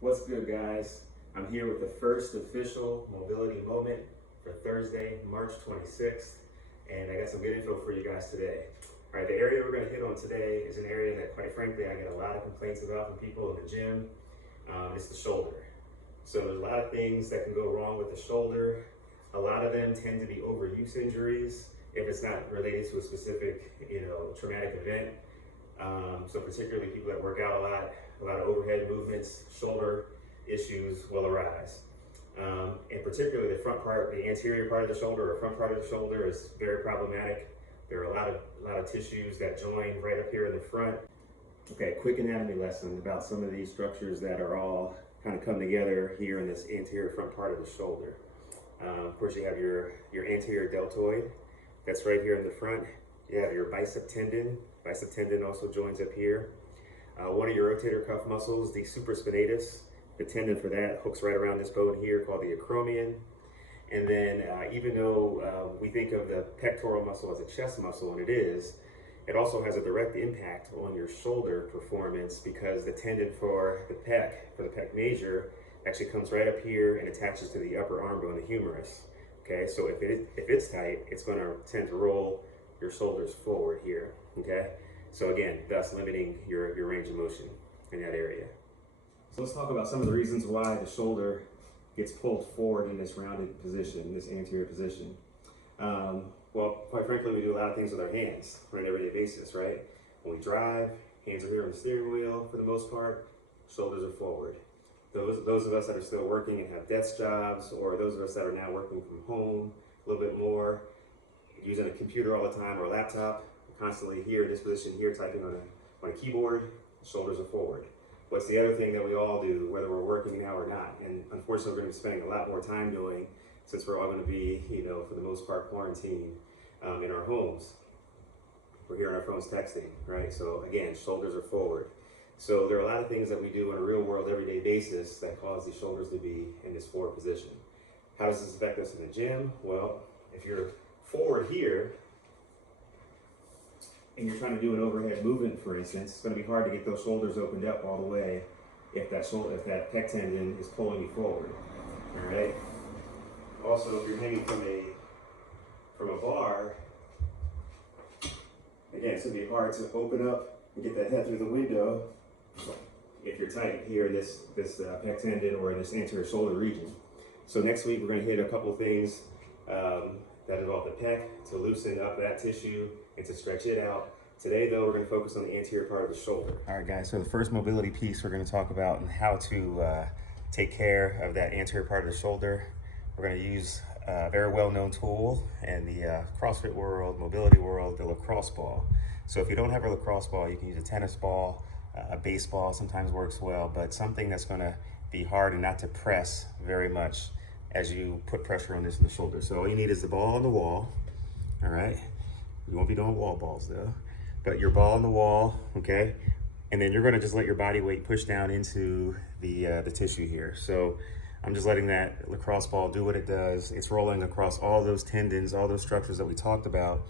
What's good, guys? I'm here with the first official mobility moment for Thursday, March 26th, and I got some good info for you guys today. All right, the area we're going to hit on today is an area that, quite frankly, I get a lot of complaints about from people in the gym. It's the shoulder. So there's a lot of things that can go wrong with the shoulder. A lot of them tend to be overuse injuries if it's not related to a specific, traumatic event. So particularly people that work out a lot of overhead movements, shoulder issues will arise. And particularly the front part, the anterior part of the shoulder or front part of the shoulder is very problematic. There are a lot of tissues that join right up here in the front. Okay, quick anatomy lesson about some of these structures that are all kind of come together here in this anterior front part of the shoulder. Of course, you have your anterior deltoid. That's right here in the front. You have your bicep tendon. Bicep tendon also joins up here. One of your rotator cuff muscles, the supraspinatus, the tendon for that hooks right around this bone here called the acromion. And then even though we think of the pectoral muscle as a chest muscle, and it is, it also has a direct impact on your shoulder performance because the tendon for the pec major, actually comes right up here and attaches to the upper arm bone, the humerus. Okay, so if it's tight, it's going to tend to roll your shoulders forward here. Okay, so again, thus limiting your range of motion in that area. So let's talk about some of the reasons why the shoulder gets pulled forward in this rounded position, this anterior position. Well, quite frankly, we do a lot of things with our hands on an everyday basis, right? When we drive, hands are here on the steering wheel for the most part, shoulders are forward. Those of us that are still working and have desk jobs, or those of us that are now working from home a little bit more, using a computer all the time or a laptop, constantly here in this position here, typing on a keyboard, shoulders are forward. What's the other thing that we all do, whether we're working now or not? And unfortunately, we're going to be spending a lot more time doing, since we're all going to be, for the most part, quarantined in our homes. We're here on our phones texting, right? So again, shoulders are forward. So there are a lot of things that we do on a real world, everyday basis that cause these shoulders to be in this forward position. How does this affect us in the gym? Well, if you're forward here, and you're trying to do an overhead movement, for instance, it's going to be hard to get those shoulders opened up all the way if that pec tendon is pulling you forward. All right. Also, if you're hanging from a bar, again, it's going to be hard to open up and get that head through the window if you're tight here in this pec tendon or in this anterior shoulder region. So next week we're going to hit a couple things that involve the pec to loosen up that tissue and to stretch it out. Today, though, we're going to focus on the anterior part of the shoulder. All right, guys, so the first mobility piece we're going to talk about and how to take care of that anterior part of the shoulder. We're going to use a very well-known tool in the CrossFit world, mobility world, the lacrosse ball. So if you don't have a lacrosse ball, you can use a tennis ball, a baseball sometimes works well, but something that's going to be hard and not to press very much as you put pressure on this in the shoulder. So all you need is the ball on the wall, all right? You won't be doing wall balls though, but your ball on the wall, okay? And then you're gonna just let your body weight push down into the tissue here. So I'm just letting that lacrosse ball do what it does. It's rolling across all those tendons, all those structures that we talked about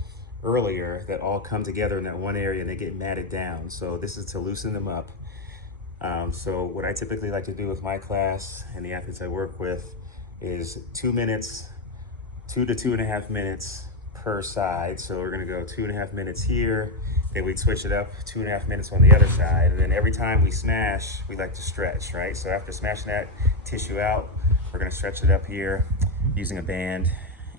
earlier that all come together in that one area and they get matted down. So this is to loosen them up. So what I typically like to do with my class and the athletes I work with is 2 minutes, 2 to 2.5 minutes per side. So we're gonna go 2.5 minutes here, then we switch it up 2.5 minutes on the other side. And then every time we smash, we like to stretch, right? So after smashing that tissue out, we're gonna stretch it up here using a band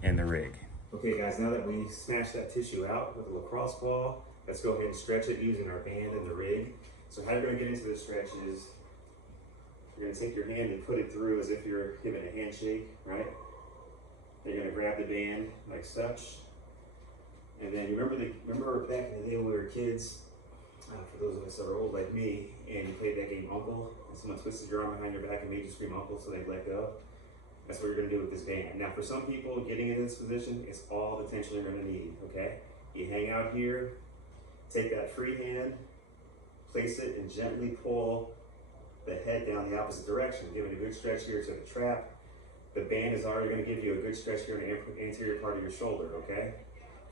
and the rig. Okay guys, now that we smashed that tissue out with a lacrosse ball, let's go ahead and stretch it using our band and the rig. So how you're gonna get into the stretch is, you're gonna take your hand and put it through as if you're giving a handshake, right? Then you're gonna grab the band like such. And then remember back in the day when we were kids, for those of us that are old like me, and you played that game Uncle, and someone twisted your arm behind your back and made you scream Uncle so they'd let go? That's what you're gonna do with this band. Now for some people, getting in this position is all the tension you're gonna need, okay? You hang out here, take that free hand, place it and gently pull the head down the opposite direction, giving a good stretch here to the trap. The band is already going to give you a good stretch here in the anterior part of your shoulder, okay?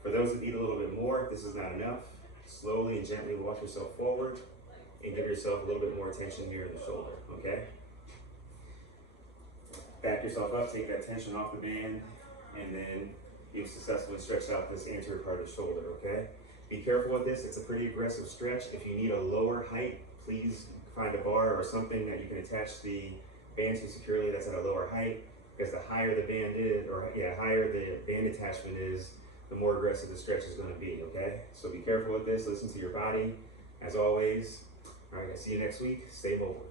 For those that need a little bit more, if this is not enough, slowly and gently walk yourself forward and give yourself a little bit more tension here in the shoulder, okay? yourself up, take that tension off the band, and then you've successfully stretched out this anterior part of the shoulder, okay? Be careful with this, it's a pretty aggressive stretch. If you need a lower height, please find a bar or something that you can attach the band to securely that's at a lower height, because the higher the band is, higher the band attachment is, the more aggressive the stretch is gonna be, okay? So be careful with this, listen to your body. As always, all right, I'll see you next week. Stay mobile.